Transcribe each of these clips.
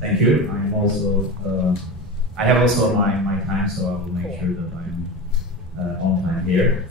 Thank you. I'm also, I have also my time, so I will make sure that I'm on time here.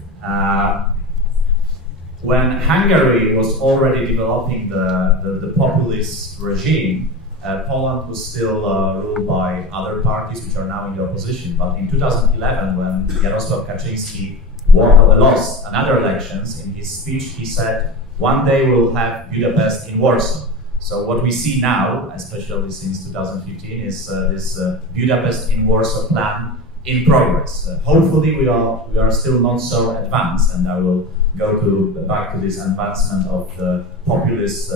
When Hungary was already developing the populist regime, Poland was still ruled by other parties which are now in the opposition. But in 2011, when Jarosław Kaczyński lost another elections, in his speech he said, "One day we'll have Budapest in Warsaw." So what we see now, especially since 2015, is this Budapest in Warsaw plan in progress. Hopefully we are still not so advanced, and I will go back to this advancement of the populist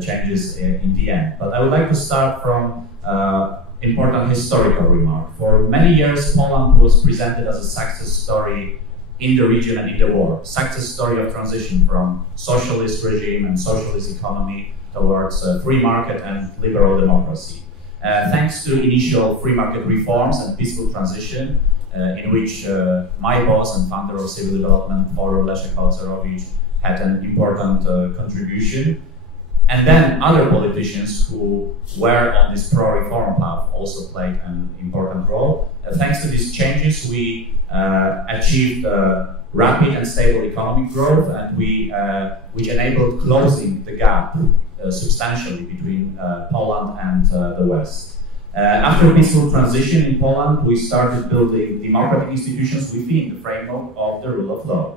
changes in the end. But I would like to start from important historical remark. For many years, Poland was presented as a success story in the region and in the world. Success story of transition from socialist regime and socialist economy towards free market and liberal democracy. Thanks to initial free market reforms and peaceful transition, in which my boss and founder of civil development, Leszek Balcerowicz, had an important contribution. And then other politicians who were on this pro-reform path also played an important role. Thanks to these changes, we achieved rapid and stable economic growth, and which enabled closing the gap substantially between Poland and the West. After peaceful transition in Poland, we started building democratic institutions within the framework of the rule of law.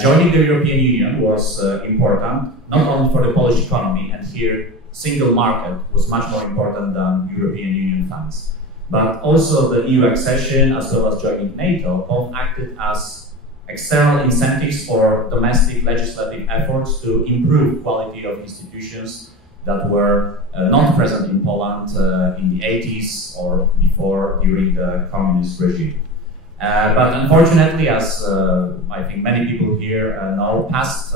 Joining the European Union was important, not only for the Polish economy, and here single market was much more important than European Union funds, but also the EU accession as well as joining NATO both acted as external incentives for domestic legislative efforts to improve quality of institutions that were not present in Poland in the 80s or before during the communist regime. But unfortunately, as I think many people here know, past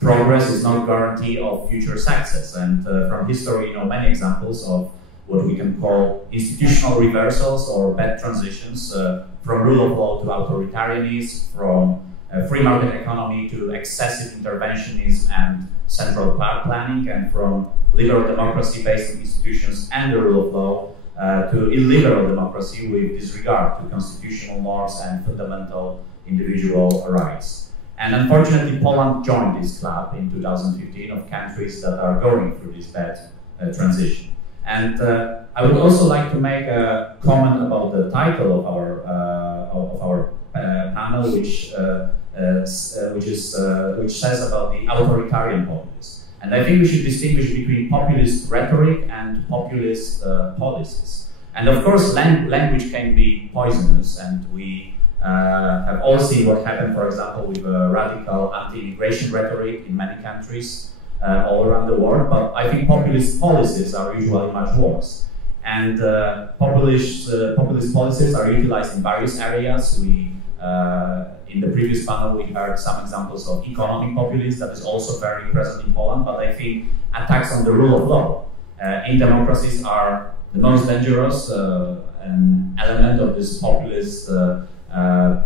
progress is not guarantee of future success. And from history, you know many examples of what we can call institutional reversals or bad transitions from rule of law to authoritarianism, from free market economy to excessive interventionism and central planning, and from liberal democracy based on institutions and the rule of law to illiberal democracy with disregard to constitutional norms and fundamental individual rights. And unfortunately, Poland joined this club in 2015 of countries that are going through this bad transition. And I would also like to make a comment about the title of our panel, which says about the authoritarian populists. And I think we should distinguish between populist rhetoric and populist policies. And of course, language can be poisonous, and we have all seen what happened, for example, with radical anti-immigration rhetoric in many countries all around the world. But I think populist policies are usually much worse. And populist policies are utilized in various areas. In the previous panel, we heard some examples of economic populism that is also very present in Poland, but I think attacks on the rule of law in democracies are the most dangerous element of this populist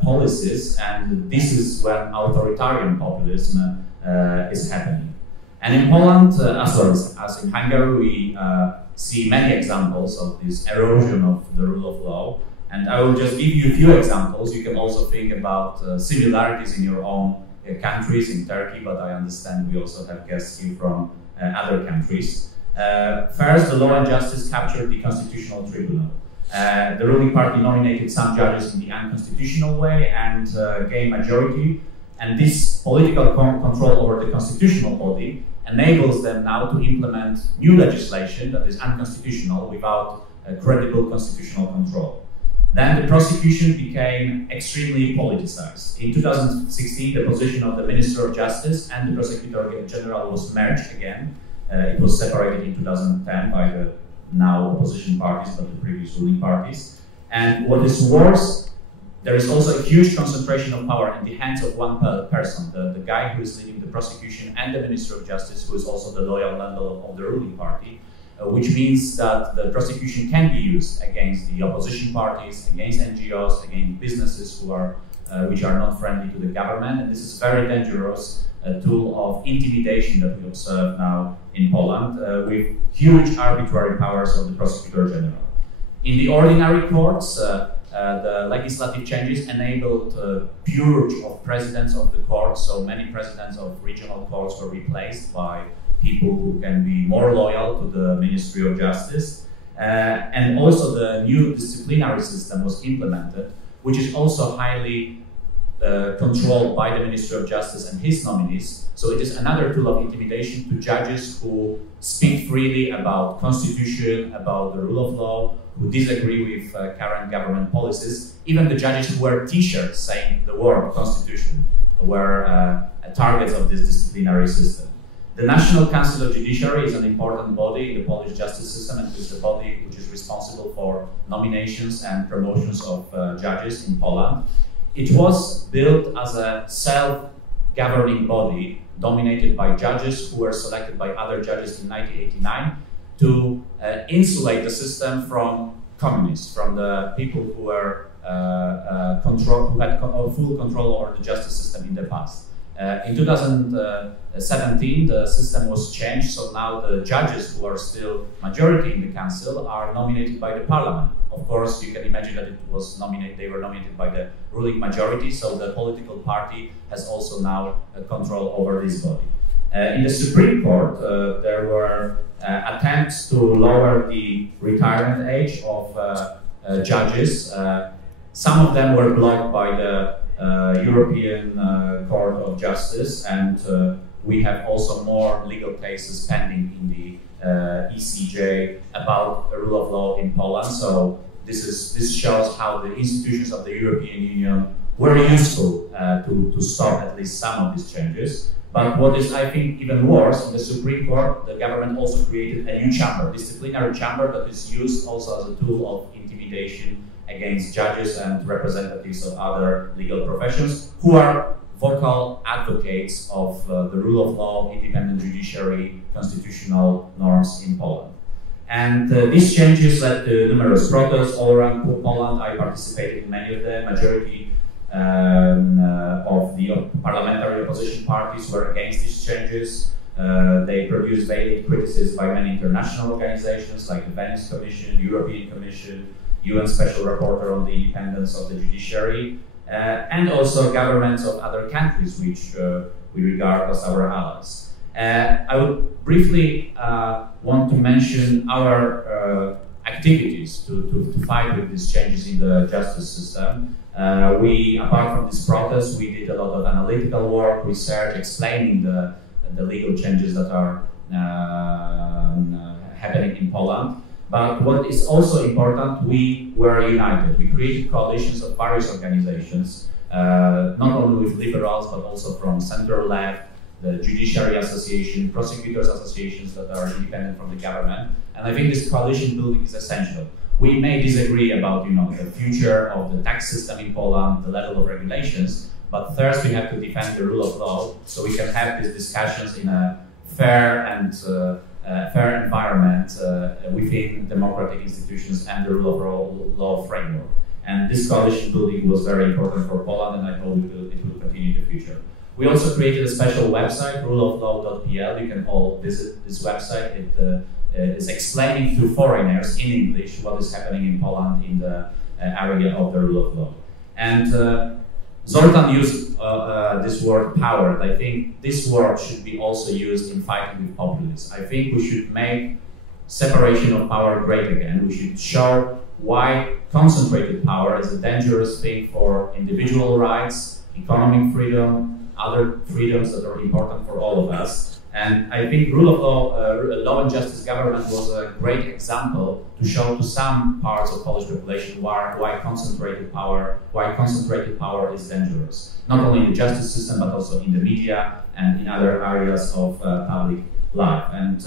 policies, and this is when authoritarian populism is happening. And in Poland, as well as in Hungary, we see many examples of this erosion of the rule of law. And I will just give you a few examples. You can also think about similarities in your own countries, in Turkey, but I understand we also have guests here from other countries. First, the Law and Justice captured the Constitutional Tribunal. The ruling party nominated some judges in the unconstitutional way and gained majority. And this political control over the constitutional body enables them now to implement new legislation that is unconstitutional without credible constitutional control. Then the prosecution became extremely politicized. In 2016, the position of the Minister of Justice and the Prosecutor General was merged again. It was separated in 2010 by the now opposition parties, but the previous ruling parties. And what is worse, there is also a huge concentration of power in the hands of one person, the guy who is leading the prosecution and the Minister of Justice, who is also the loyal member of the ruling party. Which means that the prosecution can be used against the opposition parties, against NGOs, against businesses which are not friendly to the government, and this is very dangerous a tool of intimidation that we observe now in Poland, with huge arbitrary powers of the prosecutor general. In the ordinary courts, the legislative changes enabled purge of presidents of the courts, so many presidents of regional courts were replaced by people who can be more loyal to the Ministry of Justice. And also the new disciplinary system was implemented, which is also highly controlled by the Ministry of Justice and his nominees. So it is another tool of intimidation to judges who speak freely about constitution, about the rule of law, who disagree with current government policies. Even the judges who wear t-shirts saying the word constitution were targets of this disciplinary system. The National Council of Judiciary is an important body in the Polish justice system, and it is the body which is responsible for nominations and promotions of judges in Poland. It was built as a self-governing body dominated by judges who were selected by other judges in 1989 to insulate the system from communists, from the people who were who had full control over the justice system in the past. In 2017, the system was changed, so now the judges who are still majority in the council are nominated by the parliament. Of course, you can imagine that they were nominated by the ruling majority, so the political party has also now control over this body. In the Supreme Court, there were attempts to lower the retirement age of judges. Some of them were blocked by the European Court of Justice, and we have also more legal cases pending in the ECJ about the rule of law in Poland. So this shows how the institutions of the European Union were useful to stop at least some of these changes. But what is, I think, even worse, in the Supreme Court, the government also created a new chamber, disciplinary chamber, that is used also as a tool of intimidation against judges and representatives of other legal professions who are vocal advocates of the rule of law, independent judiciary, constitutional norms in Poland. And these changes led to numerous protests all around Poland. I participated in many of them. Majority of the parliamentary opposition parties were against these changes. They produced valid criticism by many international organizations like the Venice Commission, European Commission, UN Special Rapporteur on the Independence of the Judiciary, and also governments of other countries which we regard as our allies. I would briefly want to mention our activities to fight with these changes in the justice system. Apart from this protest, we did a lot of analytical work, research, explaining the legal changes that are happening in Poland. But what is also important, we were united. We created coalitions of various organizations, not only with liberals, but also from center-left, the Judiciary Association, prosecutors associations that are independent from the government. And I think this coalition building is essential. We may disagree about, the future of the tax system in Poland, the level of regulations, but first we have to defend the rule of law so we can have these discussions in a fair and fair environment within democratic institutions and the rule of law framework. And this coalition building was very important for Poland, and I hope it will continue in the future. We also created a special website, ruleoflaw.pl. You can all visit this website. It is explaining to foreigners in English what is happening in Poland in the area of the rule of law. And Zoltan used this word power, and I think this word should be also used in fighting with populists. I think we should make separation of power great again. We should show why concentrated power is a dangerous thing for individual rights, economic freedom, other freedoms that are important for all of us. And I think rule of law and justice government was a great example to show to some parts of Polish population why concentrated power is dangerous. Not only in the justice system, but also in the media and in other areas of public life. And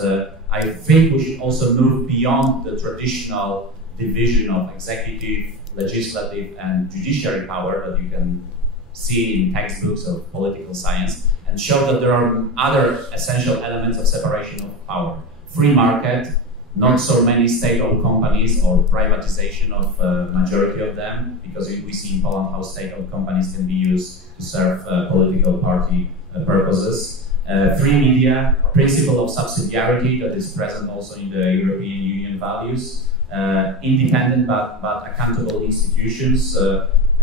I think we should also move beyond the traditional division of executive, legislative, and judiciary power that you can see in textbooks of political science, and show that there are other essential elements of separation of power. Free market, not so many state-owned companies or privatization of majority of them, because we see in Poland how state-owned companies can be used to serve political party purposes. Free media, principle of subsidiarity that is present also in the European Union values, independent but accountable institutions,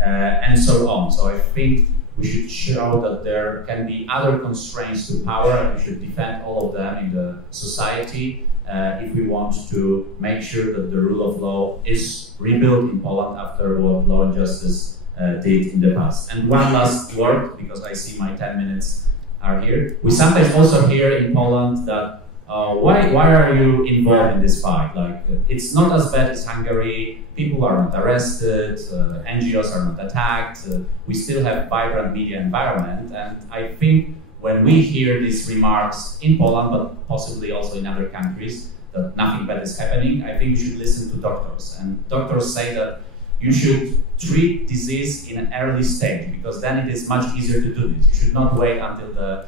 and so on. So I think we should show that there can be other constraints to power, and we should defend all of them in the society if we want to make sure that the rule of law is rebuilt in Poland after what Law and Justice did in the past. And one last word, because I see my 10 minutes are here. We sometimes also hear in Poland that why are you involved in this fight? Like, it's not as bad as Hungary, people are not arrested, NGOs are not attacked, we still have vibrant media environment, and I think when we hear these remarks in Poland, but possibly also in other countries, that nothing bad is happening, I think we should listen to doctors. And doctors say that you should treat disease in an early stage, because then it is much easier to do this. You should not wait until the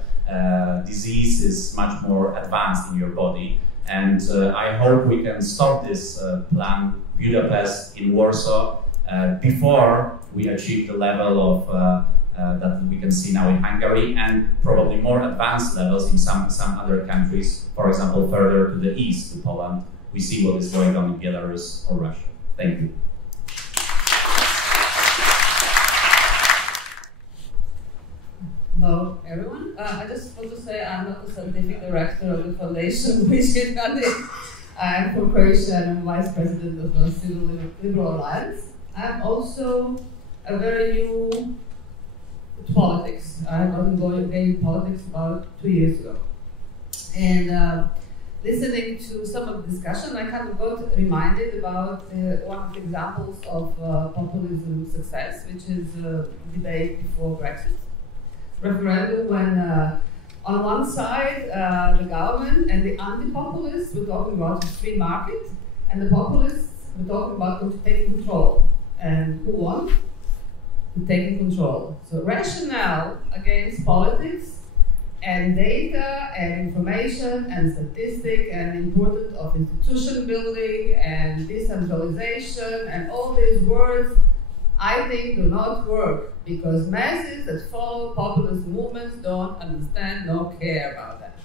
disease is much more advanced in your body. And I hope we can stop this plan Budapest in Warsaw before we achieve the level of that we can see now in Hungary, and probably more advanced levels in some other countries, for example, further to the east, to Poland. We see what is going on in Belarus or Russia. Thank you. Hello, everyone. I just want to say I'm not the scientific director of the foundation which is funded. I'm from Croatia and I'm vice president of the Civil Liberal Alliance. I'm also a very new to politics. I got involved in politics about 2 years ago. And listening to some of the discussion, I kind of got reminded about one of the examples of populism success, which is the debate before Brexit referendum, when on one side the government and the anti-populists were talking about the free market, and the populists were talking about taking control. And who won? Taking control. So rationale against politics and data and information and statistic and importance of institution building and decentralization and all these words, I think, do not work, because masses that follow populist movements don't understand nor care about that.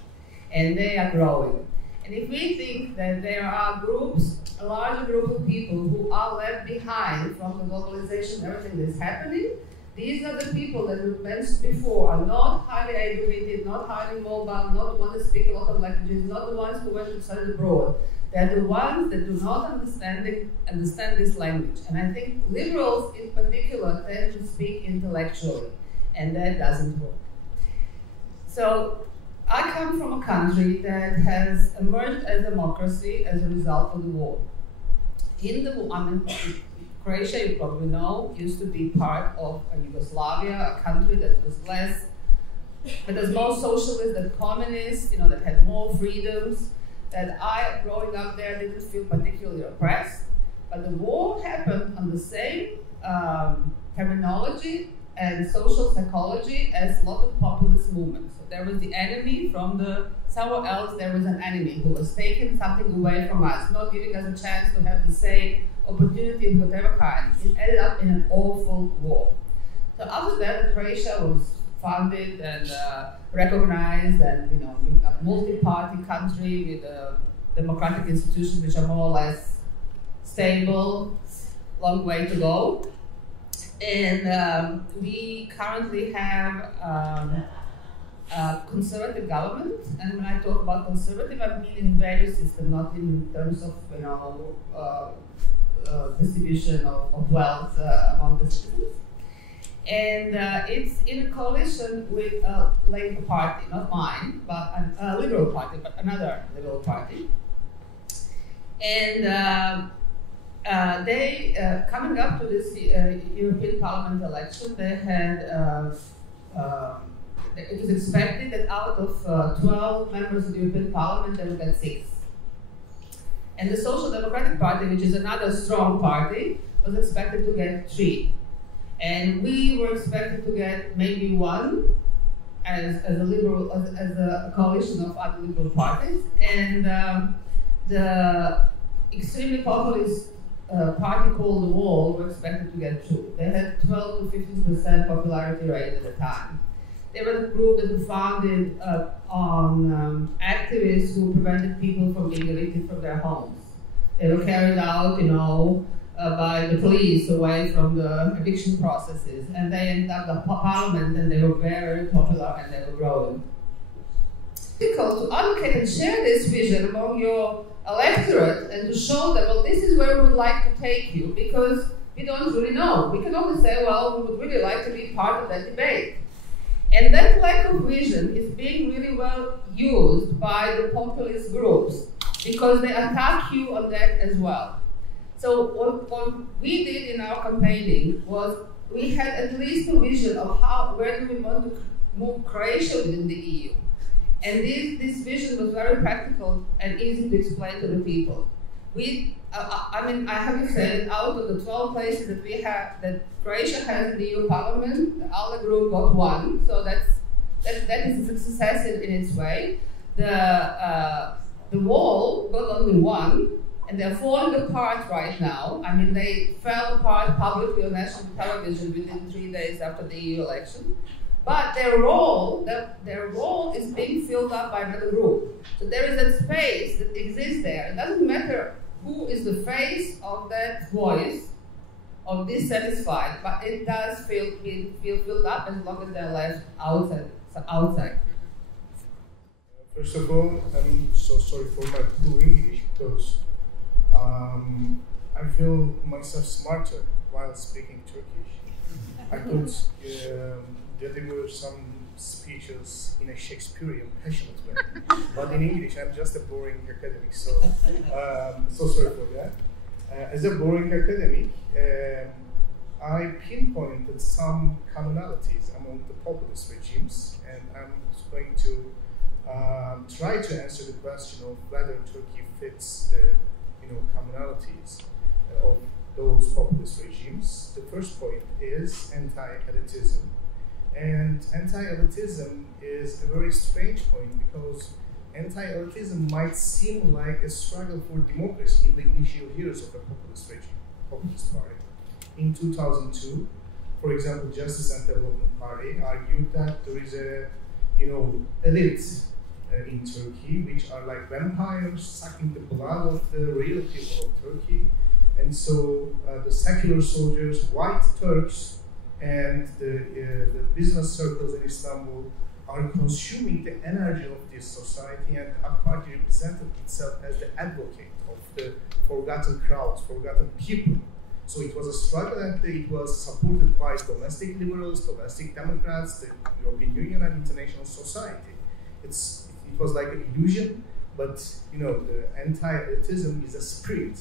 And they are growing. And if we think that there are groups, a larger group of people who are left behind from the globalization, everything that's happening, these are the people that we mentioned before are not highly educated, not highly mobile, not the ones that speak a lot of languages, not the ones who went to study abroad. They're the ones that do not understand this language. And I think liberals in particular tend to speak intellectually, and that doesn't work. So I come from a country that has emerged as democracy as a result of the war. Croatia, you probably know, used to be part of Yugoslavia, a country that was less, that was more socialist than communist, that had more freedoms, that I, growing up there, didn't feel particularly oppressed. But the war happened on the same terminology and social psychology as a lot of populist movements. So there was the enemy from somewhere else, there was an enemy who was taking something away from us, not giving us a chance to have the same opportunity of whatever kind. It ended up in an awful war. So after that, Croatia was founded and recognized, and a multi-party country with democratic institutions which are more or less stable, long way to go. And we currently have a conservative government, and when I talk about conservative, I mean in value system, not in terms of distribution of wealth among the citizens. And it's in a coalition with a Labour Party, not mine, but a Liberal Party, but another Liberal Party. And they, coming up to this European Parliament election, they had, it was expected that out of 12 members of the European Parliament, they would get 6. And the Social Democratic Party, which is another strong party, was expected to get 3. And we were expected to get maybe 1 as a coalition of other liberal parties. And the extremely populist party called the Wall were expected to get 2. They had 12 to 15% popularity rate at the time. They were the group that was founded on activists who prevented people from being evicted from their homes. They were carried out, by the police away from the eviction processes, and they ended up in the parliament, and they were very, very popular, and they were growing. It's difficult to advocate and share this vision among your electorate and to show them, well, this is where we would like to take you, because we don't really know. We can only say, well, we would really like to be part of that debate. And that lack of vision is being really well used by the populist groups because they attack you on that as well. So what we did in our campaigning was we had at least a vision of where do we want to move Croatia within the EU. And this vision was very practical and easy to explain to the people. I have to say that out of the 12 places that we have, that Croatia has in the EU Parliament, the ALDE group got 1, so that is a success in its way. The wall got only 1, and they're falling apart right now. I mean, they fell apart publicly on national television within 3 days after the EU election. But their role is being filled up by another group. So there is that space that exists there. It doesn't matter who is the face of that voice of dissatisfied, but it does feel filled up as long as they're left outside. First of all, I'm so sorry for my poor English because I feel myself smarter while speaking Turkish. I could deliver some speeches in a Shakespearean, passionate way. But in English, I'm just a boring academic, so sorry for that. As a boring academic, I pinpointed some commonalities among the populist regimes, and I'm going to try to answer the question of whether Turkey fits the commonalities of those populist regimes. The first point is anti-elitism. And anti-elitism is a very strange point because anti-elitism might seem like a struggle for democracy in the initial years of a populist regime, populist party. In 2002, for example, Justice and Development Party argued that there is a, elite in Turkey, which are like vampires sucking the blood of the real people of Turkey. And so the secular soldiers, white Turks, and the business circles in Istanbul are consuming the energy of this society, and the AK Party represented itself as the advocate of the forgotten crowds, forgotten people. So it was a struggle, and it was supported by domestic liberals, domestic Democrats, the European Union, and international society. It was like an illusion, but the anti-elitism is a spirit,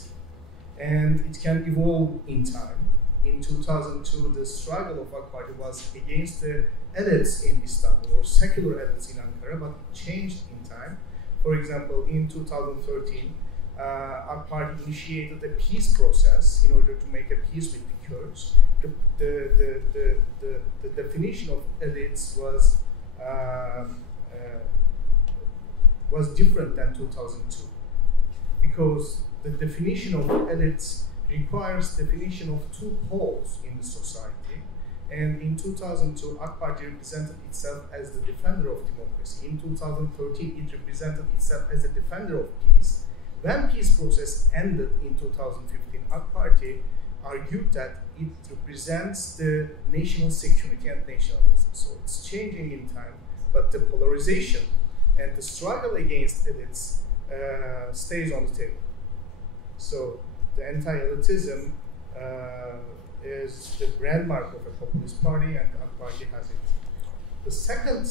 and it can evolve in time. In 2002, the struggle of AK Party was against the elites in Istanbul, or secular elites in Ankara, but it changed in time. For example, in 2013, AK Party initiated a peace process in order to make a peace with the Kurds. The definition of elites was different than 2002, because the definition of elites requires definition of two poles in the society. And in 2002, AK Party represented itself as the defender of democracy. In 2013, it represented itself as a defender of peace. When peace process ended in 2015, AK Party argued that it represents the national security and nationalism. So it's changing in time, but the polarization and the struggle against elites stays on the table. So the anti-elitism is the brand mark of a populist party, and the AK Party has it. The second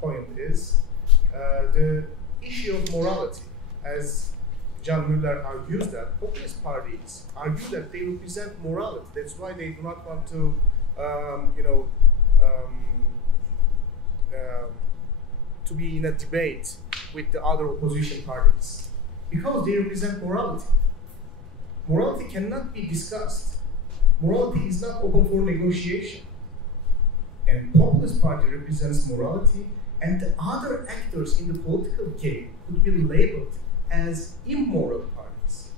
point is the issue of morality. As John Müller argues that populist parties argue that they represent morality. That's why they do not want to, to be in a debate with the other opposition parties, because they represent morality. Morality cannot be discussed. Morality is not open for negotiation. And populist party represents morality, and the other actors in the political game could be labeled as immoral parties.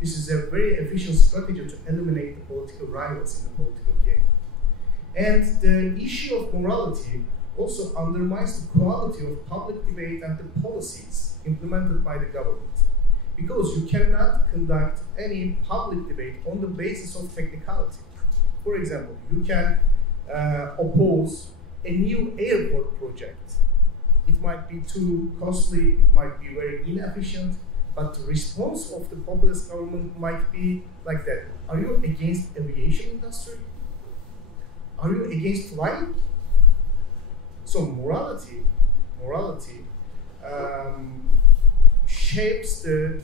This is a very efficient strategy to eliminate the political rivals in the political game. And the issue of morality also undermines the quality of public debate and the policies implemented by the government. Because you cannot conduct any public debate on the basis of technicality. For example, you can oppose a new airport project. It might be too costly, it might be very inefficient, but the response of the populist government might be like that. Are you against aviation industry? Are you against flying? So morality shapes the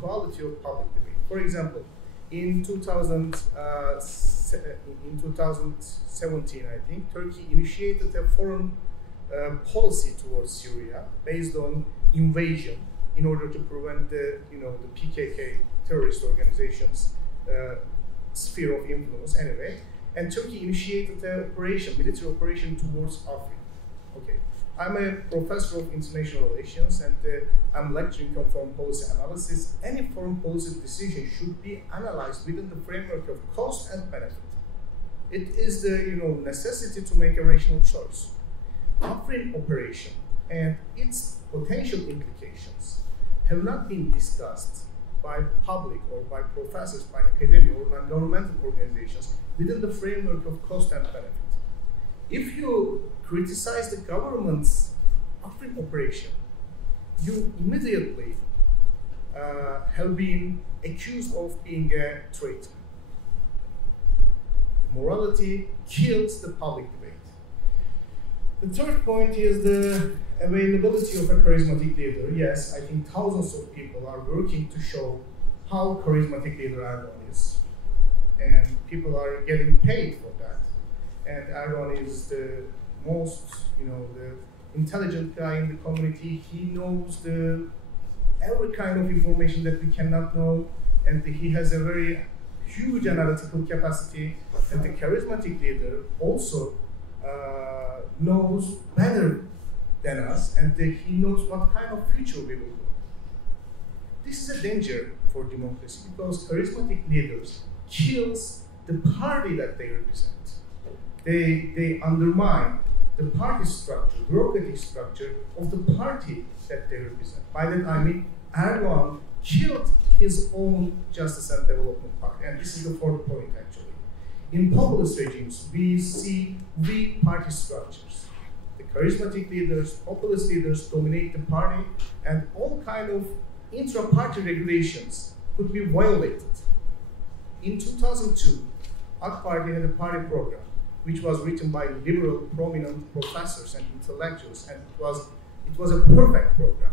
quality of public debate. For example, in 2017, I think, Turkey initiated a foreign policy towards Syria based on invasion in order to prevent the PKK terrorist organization's sphere of influence anyway. And Turkey initiated a military operation towards Africa. Okay, I'm a professor of international relations and I'm lecturing on foreign policy analysis. Any foreign policy decision should be analyzed within the framework of cost and benefit. It is the necessity to make a rational choice. Afrin operation and its potential implications have not been discussed by public or by professors, by academia or non-governmental organizations within the framework of cost and benefit. If you criticize the government's Afrin operation, you immediately have been accused of being a traitor. Morality kills the public debate. The third point is the availability of a charismatic leader. Yes, I think thousands of people are working to show how charismatic leader Erdogan is. And people are getting paid for that. And Erdogan is the most, the intelligent guy in the community. He knows every kind of information that we cannot know. And he has a very huge analytical capacity. And the charismatic leader also knows better than us, and he knows what kind of future we will go. This is a danger for democracy because charismatic leaders kills the party that they represent. They undermine the party structure, bureaucratic structure of the party that they represent. By that I mean Erdogan killed his own Justice and Development Party, and this is the fourth point actually. In populist regimes, we see weak party structures. The charismatic leaders, populist leaders dominate the party, and all kind of intra-party regulations could be violated. In 2002, AK Party had a party program, which was written by liberal, prominent professors and intellectuals, and it was a perfect program.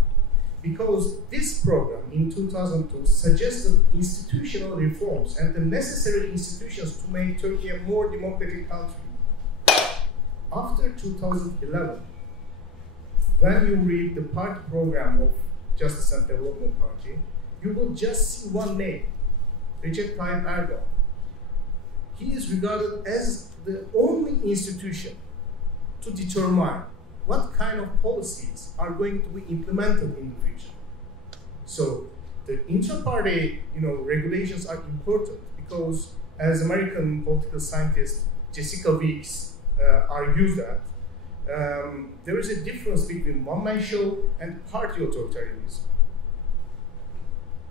Because this program in 2002 suggested institutional reforms and the necessary institutions to make Turkey a more democratic country. After 2011, when you read the party program of Justice and Development Party, you will just see one name, Recep Tayyip Erdogan. He is regarded as the only institution to determine what kind of policies are going to be implemented in the future. So the intra-party, regulations are important because, as American political scientist Jessica Weeks argues that there is a difference between one-man show and party authoritarianism.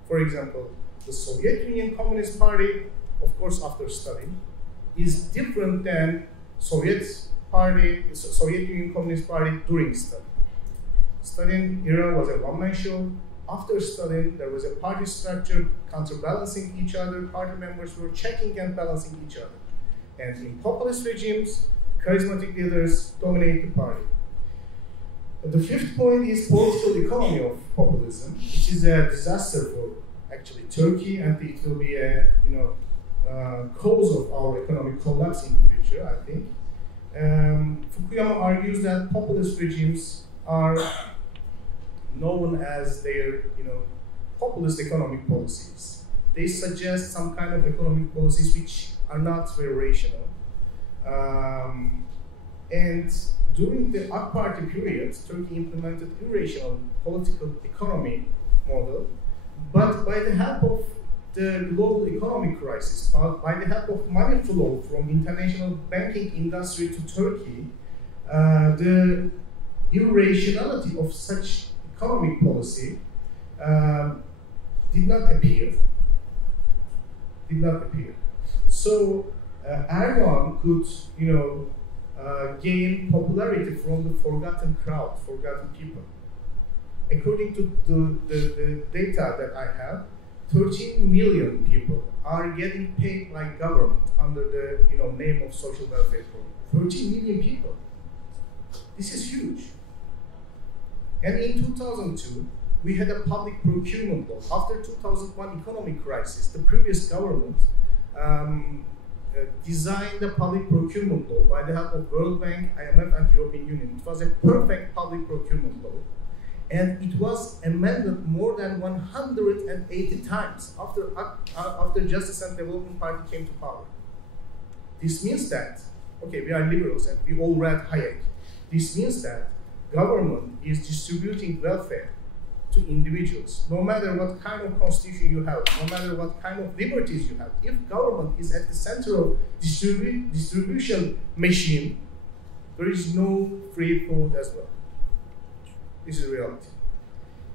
For example, the Soviet Union Communist Party, of course, after Stalin, is different than Soviet Union Communist Party during Stalin. Stalin era was a one-man show. After Stalin, there was a party structure counterbalancing each other. Party members were checking and balancing each other. And in populist regimes, charismatic leaders dominate the party. The fifth point is political economy of populism, which is a disaster for actually Turkey, and it will be a cause of our economic collapse in the future, I think. Fukuyama argues that populist regimes are known as their, populist economic policies. They suggest some kind of economic policies which are not very rational. And during the AK Party period, Turkey implemented irrational political economy model, but by the help of the global economic crisis, by the help of money flow from international banking industry to Turkey, the irrationality of such economic policy did not appear. So Erdogan could, gain popularity from the forgotten crowd, forgotten people. According to the data that I have, 13 million people are getting paid by government under the name of social welfare program. 13 million people. This is huge. And in 2002, we had a public procurement law. After 2001 economic crisis, the previous government designed a public procurement law by the help of World Bank, IMF, and European Union. It was a perfect public procurement law. And it was amended more than 180 times after Justice and Development Party came to power. This means that, okay, we are liberals and we all read Hayek. This means that government is distributing welfare to individuals, no matter what kind of constitution you have, no matter what kind of liberties you have. If government is at the center of distribution machine, there is no free food as well. This is reality.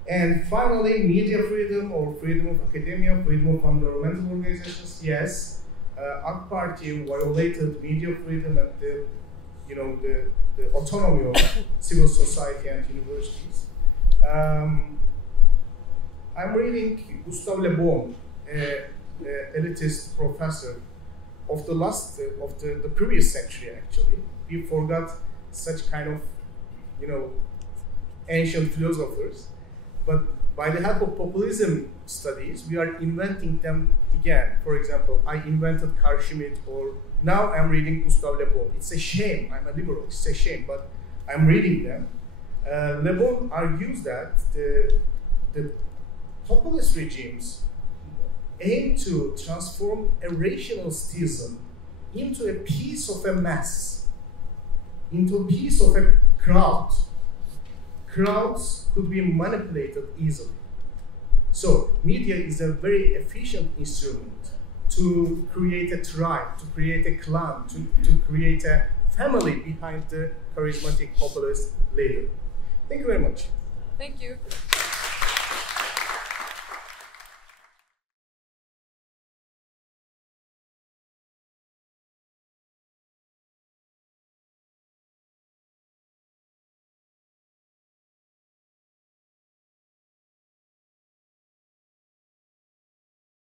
And finally, media freedom or freedom of academia, freedom of governmental organizations. Yes, AK Party violated media freedom and the autonomy of civil society and universities. I'm reading Gustav Le Bon, elitist professor of the previous century. Actually, we forgot such kind of ancient philosophers, but by the help of populism studies, we are inventing them again. For example, I invented Carl Schmitt, or now I'm reading Gustav Le Bon. It's a shame. I'm a liberal. It's a shame, but I'm reading them. Le Bon argues that the populist regimes aim to transform a rational citizen into a piece of a mass, into a piece of a crowd. Crowds could be manipulated easily. So media is a very efficient instrument to create a tribe, to create a clan, to create a family behind the charismatic populist leader. Thank you very much. Thank you.